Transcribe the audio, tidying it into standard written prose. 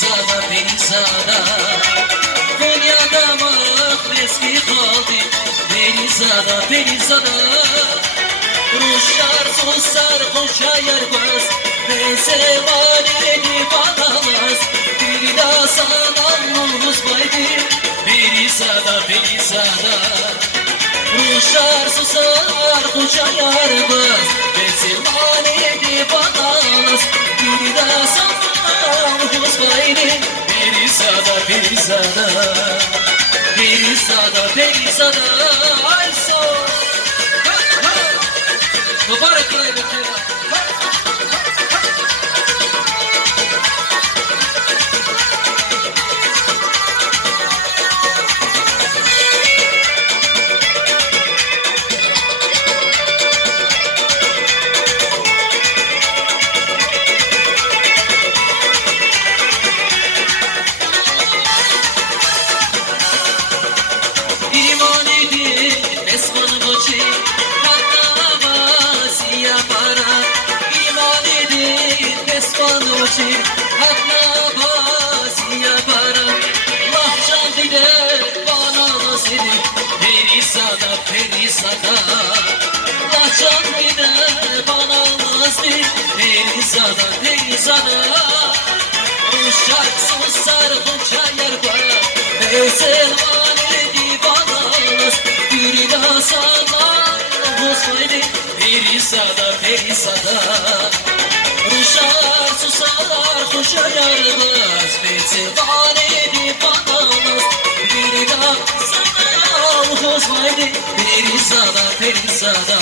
Perizada, Perizada Konya'da mağraq eski qaldı Perizada, Perizada Ruşlar, soslar, koşa yerbaz Bezevani banalas Bir da sanalımız baydı Perizada, Perizada Ruşlar, soslar, koşa yerbaz Bezevani banalas Bir da sanalımız baydı Perizada, Perizada Perizada, Perizada Ay so Mübarek kılayım bakayım. İman edin, esmanı koçi Hatna basiya para Lahcan dile bana nasiri Perizada, Perizada Lahcan dile bana nasiri Perizada, Perizada Uşak susar koça yerba Bezelmane divana nas Bir daha sana Hosmaydi Perizada, Perizada Ruşar susar koşa yarbaz Bezevane divanamaz Bir daha sana hosmaydı Perizada, Perizada